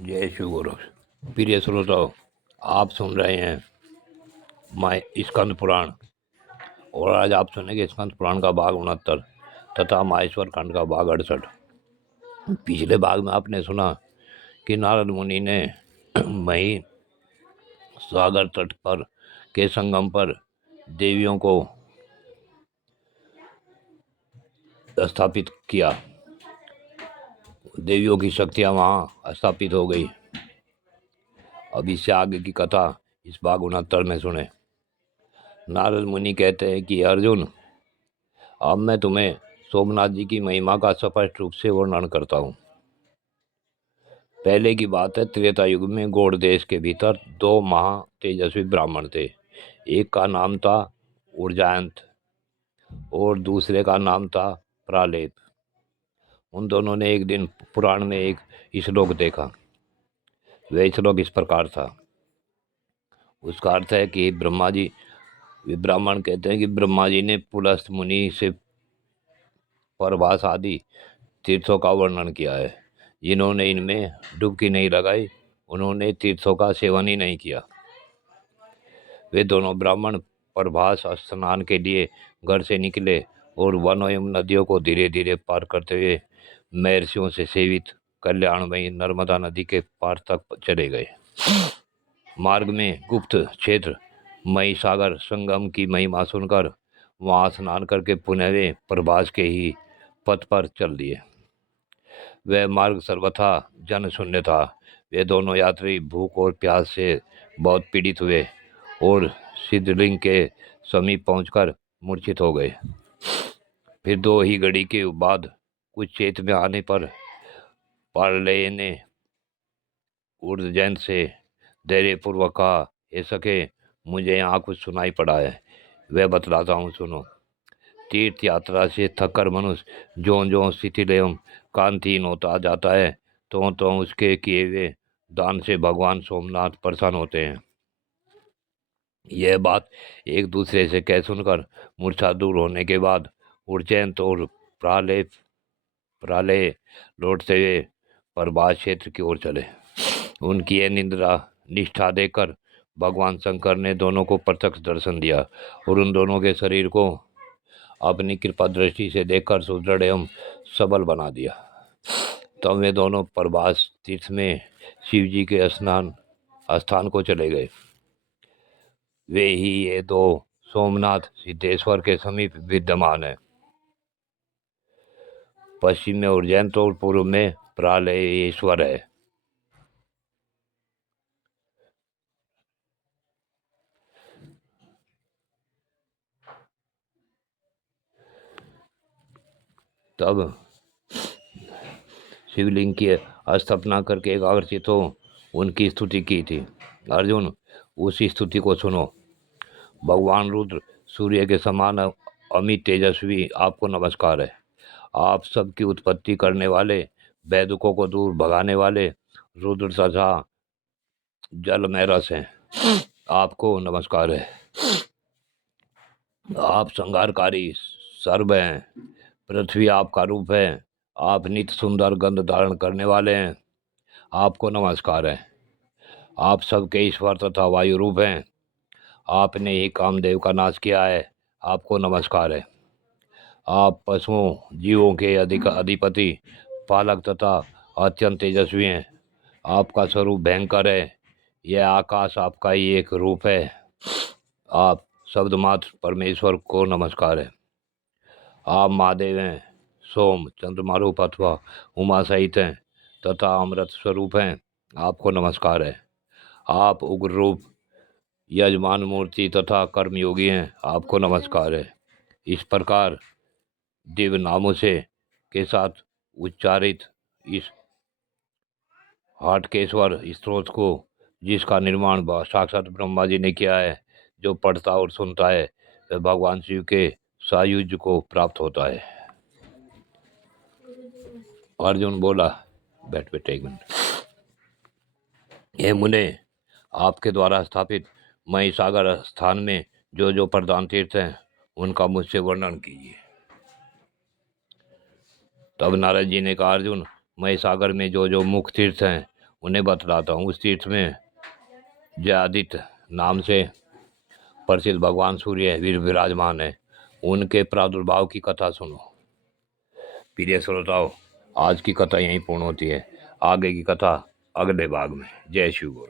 जय शिव गुरु। प्रिय श्रोताओ, आप सुन रहे हैं माय स्कंद पुराण और आज आप सुनेंगे स्कंद पुराण का भाग 69 तथा माहेश्वर खंड का भाग 68। पिछले भाग में आपने सुना कि नारद मुनि ने मही सागर तट पर के संगम पर देवियों को स्थापित किया। देवियों की शक्तियां वहां स्थापित हो गई। अब इससे आगे की कथा इस भाग 69 में सुने। नारद मुनि कहते हैं कि अर्जुन, अब मैं तुम्हें सोमनाथ जी की महिमा का स्पष्ट रूप से वर्णन करता हूँ। पहले की बात है, त्रेता युग में गौड़ देश के भीतर दो महा तेजस्वी ब्राह्मण थे। एक का नाम था उर्जायंत और दूसरे का नाम था प्रालेप। उन दोनों ने एक दिन पुराण में एक श्लोक देखा। वह श्लोक इस प्रकार था। उसका अर्थ है कि ब्रह्मा जी, ब्राह्मण कहते हैं कि ब्रह्मा जी ने पुलस्त मुनि से परभास आदि तीर्थों का वर्णन किया है। जिन्होंने इनमें डुबकी नहीं लगाई, उन्होंने तीर्थों का सेवन ही नहीं किया। वे दोनों ब्राह्मण प्रभास स्नान के लिए घर से निकले और वनों एवं नदियों को धीरे धीरे पार करते हुए महर्षियों से सेवित कल्याणमयी नर्मदा नदी के पार तक चले गए। मार्ग में गुप्त क्षेत्र मही सागर संगम की महिमा सुनकर वहां स्नान करके पुनः वे प्रभास के ही पथ पर चल दिए। वह मार्ग सर्वथा जन शून्य था। वे दोनों यात्री भूख और प्यास से बहुत पीड़ित हुए और सिद्धलिंग के समीप पहुंचकर मूर्छित हो गए। फिर दो ही घड़ी के बाद कुछ चेत में आने पर पार्लय ने उर्जैन से धैर्यपूर्वक कहा, हे सखे, मुझे यहाँ कुछ सुनाई पड़ा है, वह बतलाता हूँ, सुनो। तीर्थ यात्रा से थककर मनुष्य ज्यों ज्यों शिथिल एवं कांतिहीन होता जाता है, तो उसके किए हुए दान से भगवान सोमनाथ प्रसन्न होते हैं। यह बात एक दूसरे से कह सुनकर मूर्छा दूर होने के बाद उज्जैन और प्रालय लौटते हुए प्रभास क्षेत्र की ओर चले। उनकी यह निंद्रा निष्ठा देखकर भगवान शंकर ने दोनों को प्रत्यक्ष दर्शन दिया और उन दोनों के शरीर को अपनी कृपा दृष्टि से देखकर सुदृढ़ एवं सबल बना दिया। तब वे दोनों प्रभास तीर्थ में शिव जी के स्थान को चले गए। वे ही ये दो सोमनाथ सिद्धेश्वर के समीप विद्यमान है। पश्चिम में उज्जैन और पूर्व में प्रालयेश्वर है। तब शिवलिंग की स्थापना करके एकाग्रचित हो उनकी स्तुति की थी। अर्जुन, उस स्तुति को सुनो। भगवान रुद्र सूर्य के समान अमित तेजस्वी आपको नमस्कार है। आप सबकी उत्पत्ति करने वाले, वैदकों को दूर भगाने वाले रुद्र तथा जल में रस हैं। आपको नमस्कार है। आप संहारकारी सर्व हैं। पृथ्वी आपका रूप है। आप नित्य सुंदर गंध धारण करने वाले हैं। आपको नमस्कार है। आप सबके ईश्वर तथा वायु रूप हैं। आपने ही कामदेव का नाश किया है। आपको नमस्कार है। आप पशुओं जीवों के अधिपति, पालक तथा अत्यंत तेजस्वी हैं। आपका स्वरूप भयंकर है। यह आकाश आपका ही एक रूप है। आप शब्द मात्र परमेश्वर को नमस्कार है। आप महादेव हैं। सोम, चंद्रमा रूप अथवा उमा सहित हैं तथा अमृत स्वरूप हैं। आपको नमस्कार है। आप उग्र रूप, यजमान मूर्ति तथा कर्मयोगी हैं। आपको नमस्कार है। इस प्रकार दिव्य नामों से के साथ उच्चारित इस हाटकेश्वर स्त्रोत को, जिसका निर्माण साक्षात ब्रह्मा जी ने किया है, जो पढ़ता और सुनता है वह भगवान शिव के सायुज्य को प्राप्त होता है। अर्जुन बोला, बैठ बैठ एक मिनट। हे मुने, आपके द्वारा स्थापित मही सागर स्थान में जो जो प्रधान तीर्थ हैं उनका मुझसे वर्णन कीजिए। तब नारद जी ने कहा, अर्जुन, मही सागर में जो जो मुख्य तीर्थ हैं उन्हें बतलाता हूँ। उस तीर्थ में जयादित्य नाम से प्रसिद्ध भगवान सूर्य विराजमान है। उनके प्रादुर्भाव की कथा सुनो। प्रिय श्रोताओ, आज की कथा यहीं पूर्ण होती है। आगे की कथा अगले भाग में। जय शिव।